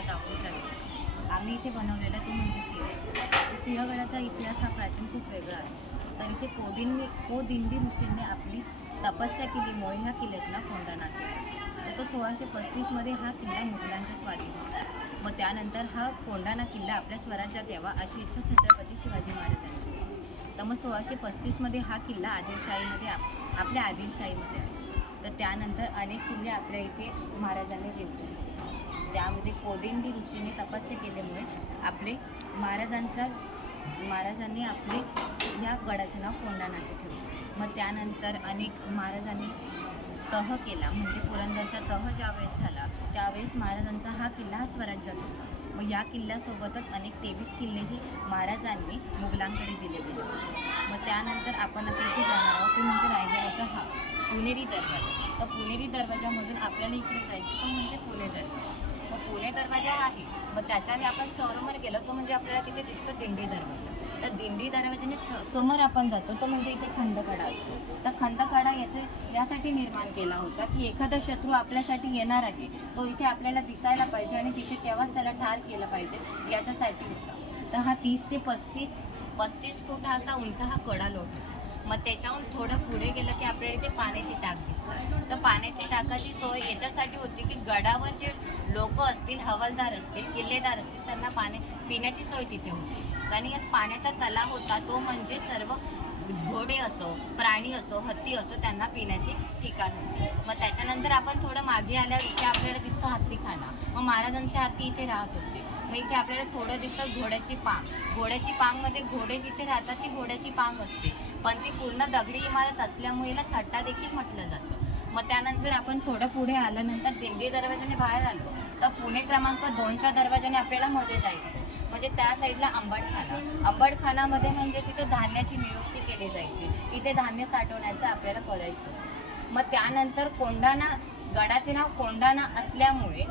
आमच्या दापोलीचा आहे. आम्ही इथे बनवलेला तो म्हणजे सिंहगडाचा इतिहास हा प्राचीन खूप वेगळा आहे. तर इथे कोदिंडी ऋषींनी आपली तपस्या केलीमुळे ह्या किल्ल्याचं नाव कोंढा नाशिक. तर तो 1635मध्ये हा किल्ला मुघलांच्या स्वाधीन होता. मग त्यानंतर हा कोंढाणा किल्ला आपल्या स्वराज्यात यावा अशी इच्छा छत्रपती शिवाजी महाराजांची होती. तर मग 1635मध्ये हा किल्ला आदिलशाहीमध्ये आपल्या आदिलशाहीमध्ये आहे. तर त्यानंतर अनेक किल्ले आपल्या इथे महाराजांनी जिंकले. त्यामध्ये कोदिंडी ऋषीने तपस्या केल्यामुळे आपले महाराजांनी आपले ह्या गडाचं नाव कोंढा नाशिक ठेवलं. मग त्यानंतर अनेक महाराजांनी तह केला, म्हणजे पुरंदरचा तह ज्यावेळेस झाला त्यावेळेस महाराजांचा हा किल्ला हा स्वराज्यात होता. मग या किल्ल्यासोबतच अनेक 23 किल्लेही महाराजांनी मुघलांकडे दिले गेले. मग त्यानंतर आपण आता इथे जाणार आहोत ते म्हणजे रायगडाचा हा पुणेरी दरवाजा. तर पुणेरी दरवाजामधून आपल्याला इकडे जायचं तो म्हणजे पुणे दरवाजा. मग पुणे दरवाजा आहे, मग त्याच्याने आपण समोर गेलो तो म्हणजे आपल्याला तिथे दिसतो दिंडी दरवाजा. तर दिंडी दरवाजाने समोर आपण जातो तो म्हणजे इथे खंडकडा असतो. तर खंडकडा यासाठी निर्माण केला होता की एखादा शत्रू आपल्यासाठी येणार आहे तो इथे आपल्याला दिसायला पाहिजे आणि तिथे तेव्हाच त्याला ठार केलं पाहिजे याच्यासाठी होता. तर हा 30 ते 35 फूट असा उंच हा कडा लोट. मग त्याच्याहून थोडं पुढे गेलं की आपल्याला इथे पाण्याची टाक दिसतात. तर पाण्याची टाकाची सोय याच्यासाठी होती की गडावर जे लोक असतील, हवालदार असतील, किल्लेदार असतील, त्यांना पिण्याची सोय तिथे होती. आणि पाण्याचा तलाव होता तो म्हणजे सर्व घोडे असो, प्राणी असो, हत्ती असो, त्यांना पिण्याचे ठिकाण होते. मग त्याच्यानंतर आपण थोडं मागे आल्यावर इथे आपल्याला दिसतो हत्तीखाना. मग महाराजांचे हत्ती इथे राहत होते. मग इथे आपल्याला थोडं दिसतं घोड्याची पांगमध्ये घोडे जिथे राहतात ती घोड्याची पांग असते, पण ती पूर्ण दगडी इमारत असल्यामुळे याला थट्टा देखील म्हटलं जातं. मग त्यानंतर आपण थोडं पुढे आल्यानंतर दिंडी दरवाजाने बाहेर आलो तर पुणे क्रमांक 2च्या दरवाजाने आपल्याला मध्ये जायचं. म्हणजे त्या साईडला अंबडखानामध्ये म्हणजे तिथे धान्याची नियुक्ती केली जायची, तिथे धान्य साठवण्याचं आपल्याला करायचं. मग त्यानंतर गडाचे नाव कोंढाणा असल्यामुळे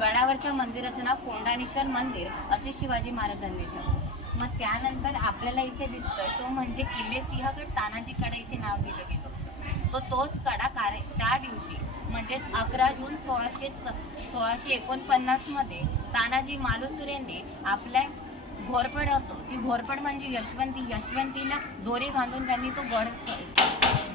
गडावरच्या मंदिराचं नाव कोंढाणेश्वर मंदिर असे शिवाजी महाराजांनी ठेवलं. मग त्यानंतर आपल्याला इथे दिसतोय तो म्हणजे किल्ले सिंहगड तानाजी कडा इथे नाव दिलं गेलं. तोच कडा त्या दिवशी म्हणजेच 11 जून 1649 मध्ये तानाजी मालुसरेंनी आपल्या घोरपड ती घोरपड म्हणजे यशवंतीला दोरी बांधून त्यांनी तो गड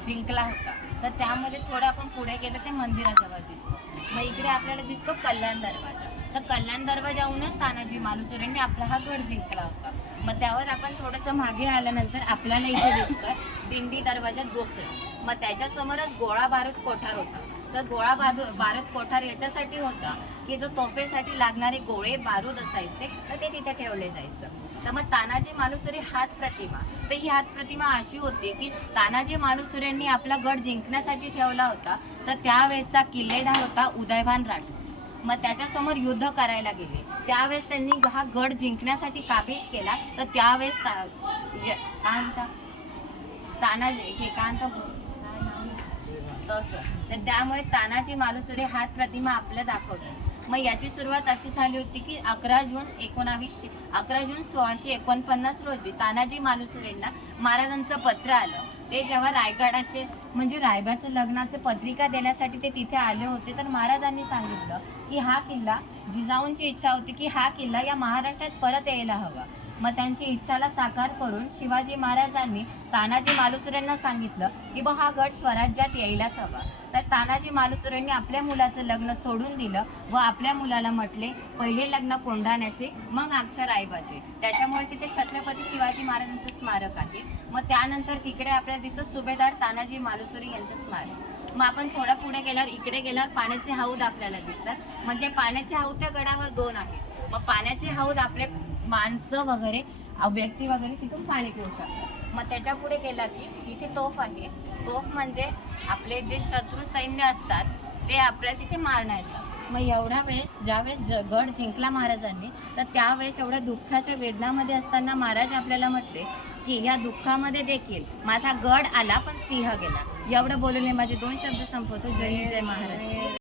जिंकला होता. तर त्यामध्ये थोडं आपण पुढे गेलं ते मंदिराजवळ दिसतो. मग इकडे आपल्याला दिसतो कल्याण दरवाजा. तर कल्याण दरवाजाहूनच तानाजी मालुसरेंनी आपला हा गड जिंकला होता. मग त्यावर आपण थोडंसं मागे आल्यानंतर आपल्याला इथे दिसतं दिंडी दरवाजा 2. मग त्याच्यासमोरच गोळा बारूद कोठार होता. तर गोळा बारूद कोठार याच्यासाठी होता की जो तोफेसाठी लागणारे गोळे बारूद असायचे तर ते तिथे ठेवले जायचं. तर मग तानाजी मालुसरे हात प्रतिमा, तर ही हात प्रतिमा अशी होती की तानाजी मालुसरेंनी आपला गड जिंकण्यासाठी ठेवला होता. तर त्यावेळेचा किल्लेदार होता उदयभान राठोड. मग त्याच्यासमोर युद्ध करायला गेले त्यावेळेस त्यांनी हा गड जिंकण्यासाठी काबीज केला. तर त्यावेळेस तर त्यामुळे तानाजी मालुसरे हात प्रतिमा आपल्या दाखवतात. मग याची सुरुवात अशी झाली होती की 11 जून 1649 रोजी तानाजी मालुसरेंना महाराजांचं पत्र आलं. ते जेव्हा रायबाचं लग्नाचं पत्रिका देण्यासाठी ते तिथे आले होते तर महाराजांनी सांगितलं की हा किल्ला जिजाऊंची इच्छा होती की हा किल्ला या महाराष्ट्रात परत यायला हवा. मग त्यांची इच्छाला साकार करून शिवाजी महाराजांनी तानाजी मालुसरेंना सांगितलं की हा गड स्वराज्यात यायलाच हवा. तर तानाजी मालुसरेंनी आपल्या मुलाचं लग्न सोडून दिलं व आपल्या मुलाला म्हटले पहिले लग्न कोंढाण्याचे मग आमच्या रायबाचे. त्याच्यामुळे तिथे छत्रपती शिवाजी महाराजांचं स्मारक आहे. मग त्यानंतर तिकडे आपल्याला दिसतं सुभेदार तानाजी मालुसरे यांचं स्मारक. मग आपण थोडं पुढे इकडे गेल्यावर पाण्याचे हौद आपल्याला दिसतात. म्हणजे पाण्याचे हौद त्या गडावर 2 आहेत. मग पाण्याचे हौद आपले माणसं वगैरे व्यक्ती वगैरे तिथून पाणी पिऊ शकतात. मग त्याच्या पुढे गेला की इथे तोफ आहे. तोफ म्हणजे आपले जे शत्रू सैन्य असतात ते आपल्याला तिथे मारण्याचं. मग एवढ्या वेळेस ज्यावेळेस गड जिंकला महाराजांनी तर त्यावेळेस एवढ्या दुःखाच्या वेदनामध्ये असताना महाराज आपल्याला म्हटले की या दुःखामध्ये देखील माझा गड आला पण सिंह गेला. एवढं बोलून माझे 2 शब्द संपवतो. जय हिंद, जय महाराज.